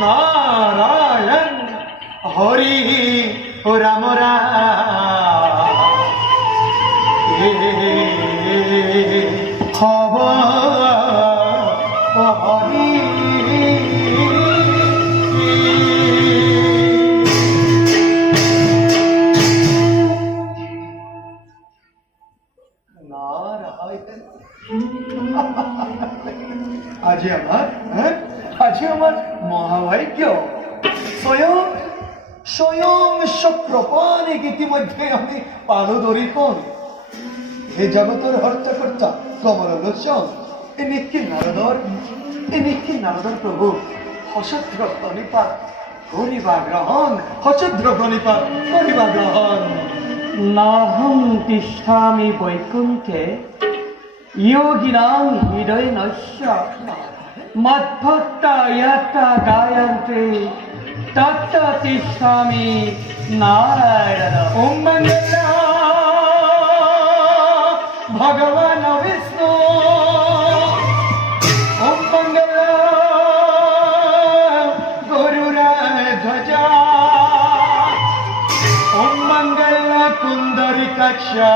নারায়ণ হরি রাম হব হরি আজি আমার মহাভাগ্য স্বয়ং সপ্রপাণিক ইতিমধ্যে আমি পালধরি কোন হে জগতের হর্তাকর্তা কমললোচন এ নিক্ষিণ নারদর প্রভু হসদ্র প্রণিপাত করিবা গ্রহণ হসদ্র প্রণিপাত করিবা গ্রহণ। নাহং তিষ্ঠামি বৈকুণ্ঠে যোগিনাং হৃদয় নশ্য মদ্ভক্তা ইয়াত্রা গায়ন্তে তত্র তিষ্ঠামি নারায়ণ। ওম মঙ্গলা ভগবান বিষ্ণু ওম মঙ্গলা গরুড়ধ্বজা ওম মঙ্গলা কুন্দরিকাক্ষা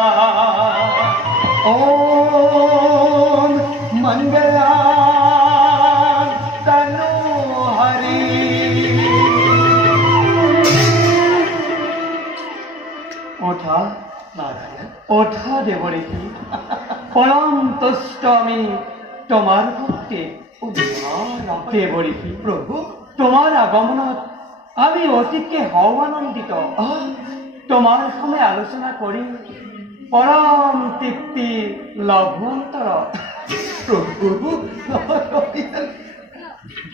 ওম মঙ্গলা ওঠা দেবরেখি পরম তুষ্ট আমি তোমার ভক্তি দেবরেখি। প্রভু তোমার আগমনত আমি অতিকে হও আনন্দিত। তোমার সঙ্গে আলোচনা করি পরম তৃপ্তি লভ্যন্তর। প্রভু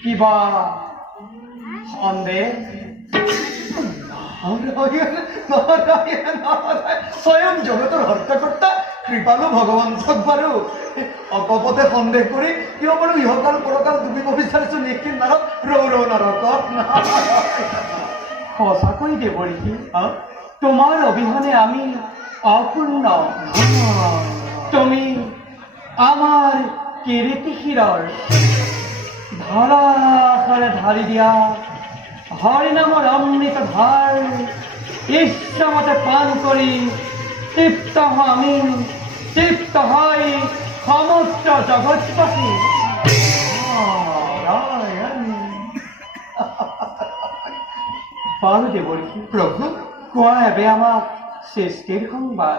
কিবা সন্দেহ? স্বয়ং জগতের হর্তাকর্তা কৃপালু ভগবান সদ্বারু অকপথে সন্দেহ করি কিয় বাৰু ইহকাল পৰকাল তুমি বিচাৰিছো নিক্ষিণ নাৰদ ৰৌ নৰকত সঁচাকৈ দেৱৰীষি তোমাৰ অবিহনে আমি অপূৰ্ণ। তুমি আমাৰ কিৰীতি শিৰৰ ধাৰাসাৰে ঢালি দিয়া হরিনামৰ অমৃত ধার ইচ্ছামতে পান করি তৃপ্ত আমি তৃপ্ত হয় সমস্ত জগৎবাসী। বাৰু দেৱৰীষি প্ৰভু কোৱা এবে আমাক সৃষ্টিৰ সংবাদ।